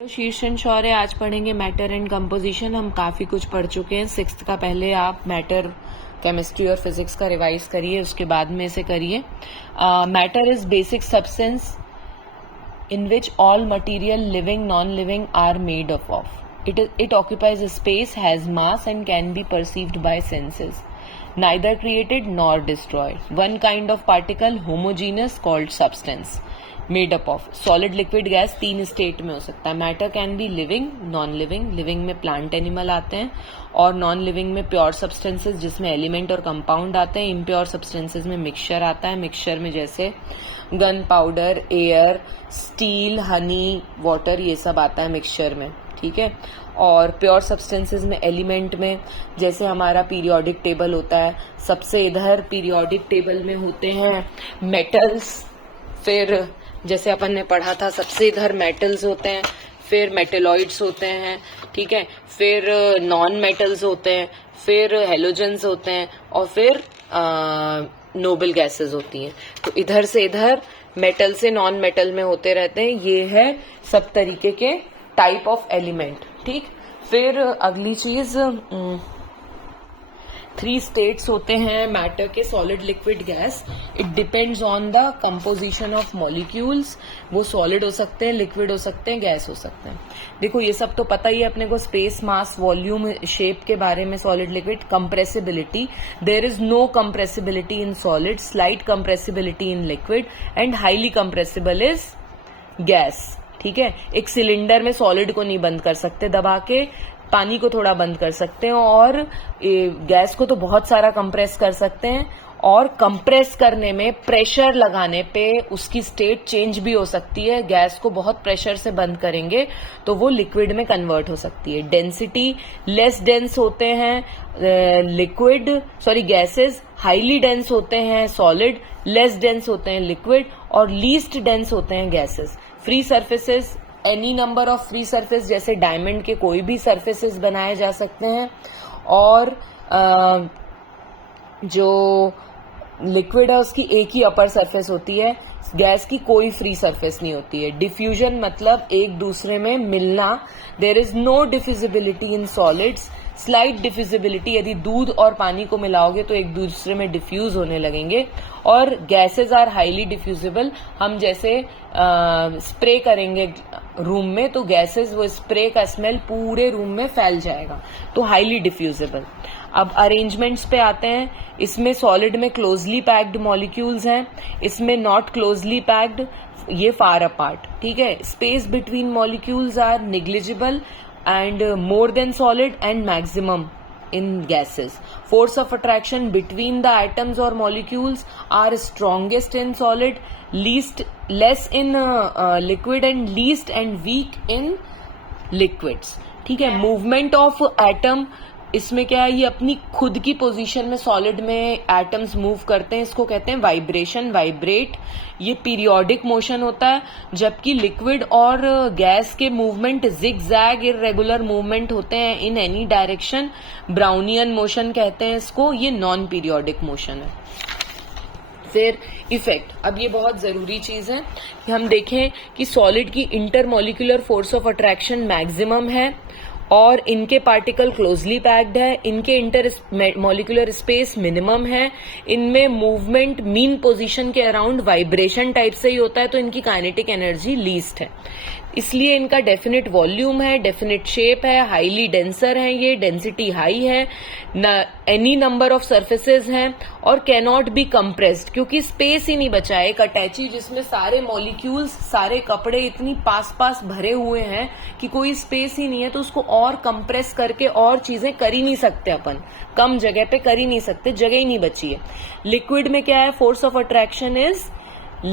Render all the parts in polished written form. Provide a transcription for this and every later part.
शीर्षन शौर्य। आज पढ़ेंगे matter and composition. हम काफ़ी कुछ पढ़ चुके हैं सिक्स्थ का। पहले आप मैटर केमिस्ट्री और फिजिक्स का रिवाइज करिए, उसके बाद में इसे करिए। Matter is basic substance in which all material living non-living are made up of. It occupies a space, has mass and can be perceived by senses. Neither created nor destroyed. One kind of particle homogeneous called substance. Made up of solid, liquid, gas. तीन state में हो सकता है. Matter can be living, non living. Living में plant animal आते हैं और non living में प्योर सब्सटेंसेस जिसमें एलिमेंट और कंपाउंड आते हैं. इम्प्योर सब्सटेंसेस में मिक्सचर आता है. मिक्सचर में जैसे gun powder, air, steel, Honey, water, ये सब आता है मिक्सचर में. ठीक है. और प्योर सब्सटेंसेस में एलिमेंट में जैसे हमारा पीरियोडिक टेबल होता है, सबसे इधर पीरियोडिक टेबल में होते हैं मेटल्स. फिर जैसे अपन ने पढ़ा था सबसे इधर मेटल्स होते हैं, फिर मेटेलॉइड्स होते हैं. ठीक है. फिर नॉन मेटल्स होते हैं, फिर हेलोजेंस होते हैं और फिर नोबल गैसेस होती हैं. तो इधर से इधर मेटल से नॉन मेटल में होते रहते हैं. ये है सब तरीके के टाइप ऑफ एलिमेंट. ठीक. फिर अगली चीज 3 स्टेट्स होते हैं मैटर के, solid, liquid, gas. It depends on the composition of molecules. वो सॉलिड हो सकते हैं, लिक्विड हो सकते हैं, गैस हो सकते हैं. देखो ये सब तो पता ही है अपने को. स्पेस, मास, वॉल्यूम, शेप के बारे में. Solid, liquid. Compressibility. There is no compressibility in solid, slight compressibility in liquid and highly compressible is gas. ठीक है. एक सिलेंडर में सॉलिड को नहीं बंद कर सकते दबा के, पानी को थोड़ा बंद कर सकते हैं और गैस को तो बहुत सारा कंप्रेस कर सकते हैं. और कंप्रेस करने में प्रेशर लगाने पे उसकी स्टेट चेंज भी हो सकती है. गैस को बहुत प्रेशर से बंद करेंगे तो वो लिक्विड में कन्वर्ट हो सकती है. डेंसिटी लेस डेंस होते हैं लिक्विड, गैसेस. हाईली डेंस होते हैं सॉलिड, लेस डेंस होते हैं लिक्विड और लीस्ट डेंस होते हैं gases. Free surfaces, any number of free surface, जैसे डायमंड के कोई भी सरफेसेस बनाए जा सकते हैं. और जो लिक्विड है उसकी एक ही अपर सरफेस होती है. गैस की कोई फ्री सरफेस नहीं होती है. डिफ्यूजन मतलब एक दूसरे में मिलना. There is no diffusibility in solids. Slight diffusibility, यदि दूध और पानी को मिलाओगे तो एक दूसरे में डिफ्यूज होने लगेंगे. और गैसेज आर हाईली डिफ्यूजिबल. हम जैसे स्प्रे करेंगे रूम में तो गैसेज, वो स्प्रे का स्मेल पूरे रूम में फैल जाएगा. तो हाईली डिफ्यूजिबल. अब अरेंजमेंट्स पे आते हैं. इसमें सॉलिड में क्लोजली पैक्ड मॉलिक्यूल्स हैं, इसमें नॉट क्लोजली पैक्ड, ये फार अपार्ट. ठीक है. Space between molecules are negligible and more than solid and maximum in gases. Force of attraction between the atoms or molecules are strongest in solid, less in liquid and least and weak in liquids. ठीक है. Movement of atom, इसमें क्या है, ये अपनी खुद की position में सॉलिड में एटम्स मूव करते हैं. इसको कहते हैं वाइब्रेशन, वाइब्रेट. ये पीरियोडिक मोशन होता है. जबकि लिक्विड और गैस के मूवमेंट जिग-जैग इरेगुलर मूवमेंट होते हैं in any direction. Brownian motion कहते हैं इसको. ये नॉन पीरियोडिक मोशन है. फिर इफेक्ट. अब ये बहुत जरूरी चीज है कि हम देखें कि सॉलिड की intermolecular force of attraction maximum है और इनके पार्टिकल क्लोजली पैक्ड है. इनके इंटर मॉलिकुलर स्पेस मिनिमम है. इनमें मूवमेंट मीन पोजीशन के अराउंड वाइब्रेशन टाइप से ही होता है. तो इनकी काइनेटिक एनर्जी लीस्ट है. इसलिए इनका डेफिनेट वॉल्यूम है, डेफिनेट शेप है, हाईली डेंसर है, ये डेंसिटी हाई है, एनी नंबर ऑफ सरफेसेस हैं और कैनॉट बी कंप्रेस्ड, क्योंकि स्पेस ही नहीं बचा है. एक अटैची जिसमें सारे मॉलिक्यूल्स, सारे कपड़े इतनी पास पास भरे हुए हैं कि कोई स्पेस ही नहीं है, तो उसको और कंप्रेस करके और चीजें कर ही नहीं सकते अपन. कम जगह पे कर ही नहीं सकते, जगह ही नहीं बची है. लिक्विड में क्या है, force of attraction is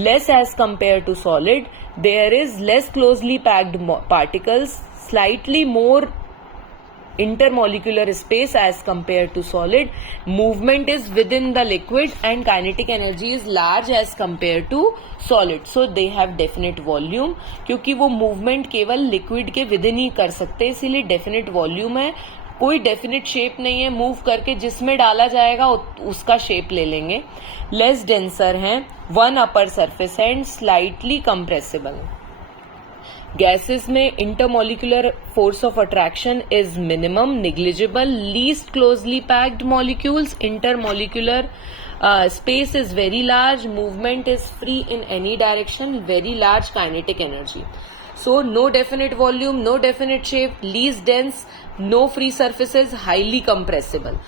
less as compared to solid. There is less closely packed particles, slightly more intermolecular space as compared to solid. Movement is within the liquid and kinetic energy is large as compared to solid. So they have definite volume. क्योंकि वो movement केवल liquid के within ही कर सकते, इसीलिए definite volume है. कोई definite shape नहीं है. मूव करके जिसमें डाला जाएगा उसका शेप ले लेंगे. लेस डेंसर हैं, one upper surface and slightly compressible. Gases में intermolecular force of attraction is minimum, negligible, least closely packed molecules, intermolecular space is very large, movement is free in any direction, very large kinetic energy. So no definite volume, no definite shape, least dense, no free surfaces, highly compressible.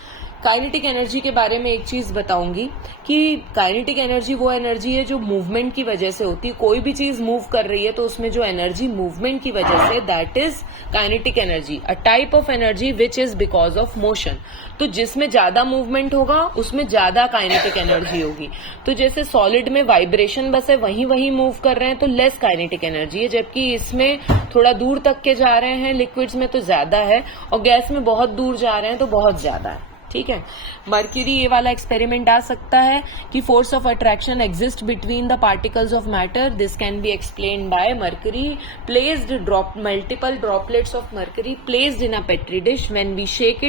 Kinetic energy के बारे में एक चीज बताऊंगी कि kinetic energy वो energy है जो मूवमेंट की वजह से होती है. कोई भी चीज मूव कर रही है तो उसमें जो एनर्जी मूवमेंट की वजह से, that is kinetic energy, a type of energy which is because of motion. तो जिसमें ज्यादा मूवमेंट होगा उसमें ज्यादा काइनेटिक एनर्जी होगी. तो जैसे सॉलिड में वाइब्रेशन बस है, वहीं मूव कर रहे हैं तो लेस काइनेटिक एनर्जी है, जबकि इसमें थोड़ा दूर तक के जा रहे हैं लिक्विड्स में तो ज्यादा है, और गैस में बहुत दूर जा रहे हैं तो बहुत ज्यादा है. ठीक है. मर्क्यूरी ये वाला एक्सपेरिमेंट आ सकता है कि force of attraction exist between the particles of matter. This can be explained by mercury placed multiple droplets of mercury placed in a petri dish. When we shake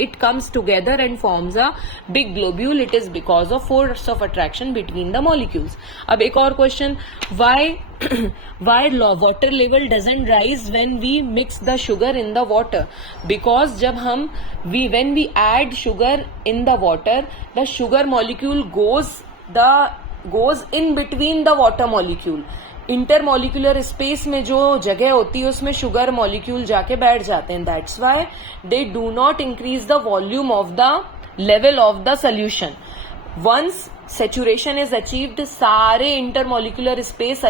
it comes together and forms a big globule. It is because of force of attraction between the molecules. अब एक और question, why water level doesn't rise when we mix the sugar in the water? Because जब हम when we add sugar in the water, the sugar molecule goes in between the water molecule. Intermolecular space में जो जगह होती है उसमें sugar molecule जाके बैठ जाते हैं. That's why they do not increase the volume of the level of the solution. Once saturation is achieved, सारे इंटरमोलिकुलर स्पेस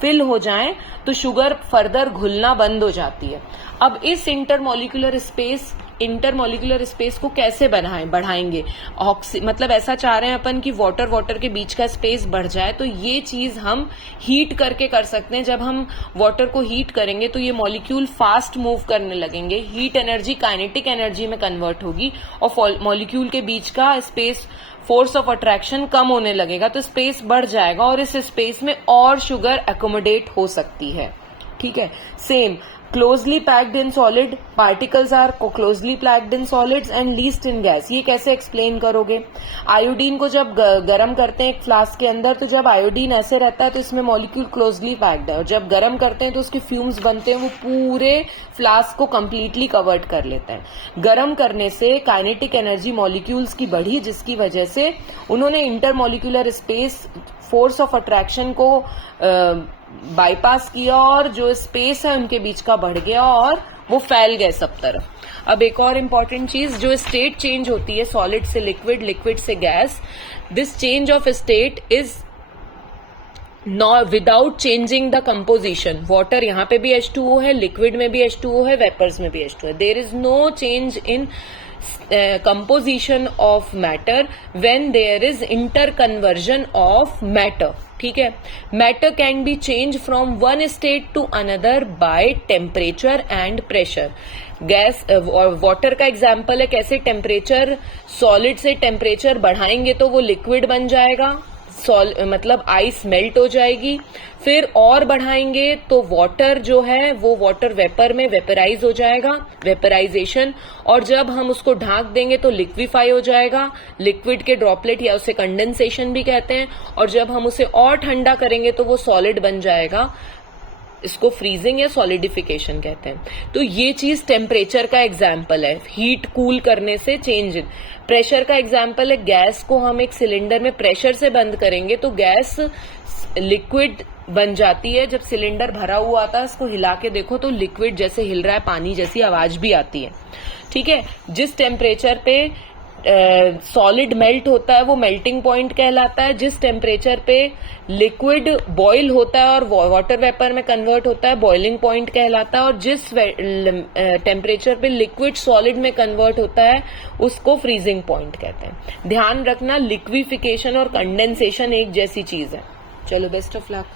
फिल हो जाएं तो शुगर फर्दर घुलना बंद हो जाती है. अब इस इंटरमोलिकुलर स्पेस को कैसे बढ़ाएंगे? मतलब ऐसा चाह रहे हैं अपन कि वाटर के बीच का स्पेस बढ़ जाए, तो ये चीज हम हीट करके कर सकते हैं. जब हम वाटर को हीट करेंगे तो ये मॉलिक्यूल फास्ट मूव करने लगेंगे, हीट एनर्जी काइनेटिक एनर्जी में कन्वर्ट होगी और मॉलिक्यूल के बीच का स्पेस फोर्स ऑफ अट्रैक्शन कम होने लगेगा, तो स्पेस बढ़ जाएगा और इस स्पेस में और शुगर एकोमोडेट हो सकती है. ठीक है. Same closely packed in solid, particles are closely packed in solids and least in gas. ये कैसे एक्सप्लेन करोगे? आयोडीन को जब गर्म करते हैं एक फ्लास्क के अंदर, तो जब आयोडीन ऐसे रहता है तो इसमें मॉलिक्यूल क्लोजली पैक्ड है, और जब गर्म करते हैं तो उसके फ्यूम्स बनते हैं, वो पूरे फ्लास्क को कंप्लीटली कवर्ड कर लेते हैं. गर्म करने से काइनेटिक एनर्जी मॉलिक्यूल्स की बढ़ी, जिसकी वजह से उन्होंने intermolecular space force of attraction को बाईपास किया और जो स्पेस है उनके बीच का बढ़ गया और वो फैल गए सब तरफ. अब एक और इम्पॉर्टेंट चीज, जो स्टेट चेंज होती है सॉलिड से लिक्विड, लिक्विड से gas, this change of state is without changing the composition. Water यहाँ पे भी H2O है, लिक्विड में भी H2O है, वेपर्स में भी H2O है. There is no change in composition of matter when there is interconversion of matter. ठीक है. Matter can be changed from one state to another by temperature and pressure. Gas और water का example है कैसे temperature, solid से temperature बढ़ाएंगे तो वो लिक्विड बन जाएगा, मतलब आइस मेल्ट हो जाएगी. फिर और बढ़ाएंगे तो वाटर जो है वो वाटर वेपर में वेपराइज हो जाएगा, वेपराइजेशन. और जब हम उसको ढांक देंगे तो लिक्विफाई हो जाएगा, लिक्विड के ड्रॉपलेट, या उसे कंडेंसेशन भी कहते हैं. और जब हम उसे और ठंडा करेंगे तो वो सॉलिड बन जाएगा. इसको फ्रीजिंग या सॉलिडिफिकेशन कहते हैं. तो ये चीज टेम्परेचर का एग्जाम्पल है, हीट कूल करने से चेंज. प्रेशर का एग्जाम्पल है, गैस को हम एक सिलेंडर में प्रेशर से बंद करेंगे तो गैस लिक्विड बन जाती है. जब सिलेंडर भरा हुआ आता है, इसको हिला के देखो तो लिक्विड जैसे हिल रहा है, पानी जैसी आवाज भी आती है. ठीक है. जिस टेम्परेचर पे सॉलिड मेल्ट होता है वो मेल्टिंग पॉइंट कहलाता है. जिस टेम्परेचर पे लिक्विड बॉईल होता है और वाटर वेपर में कन्वर्ट होता है, बॉइलिंग पॉइंट कहलाता है. और जिस टेम्परेचर पे लिक्विड सॉलिड में कन्वर्ट होता है उसको फ्रीजिंग पॉइंट कहते हैं. ध्यान रखना, लिक्विफिकेशन और कंडेंसेशन एक जैसी चीज है. चलो, बेस्ट ऑफ लक.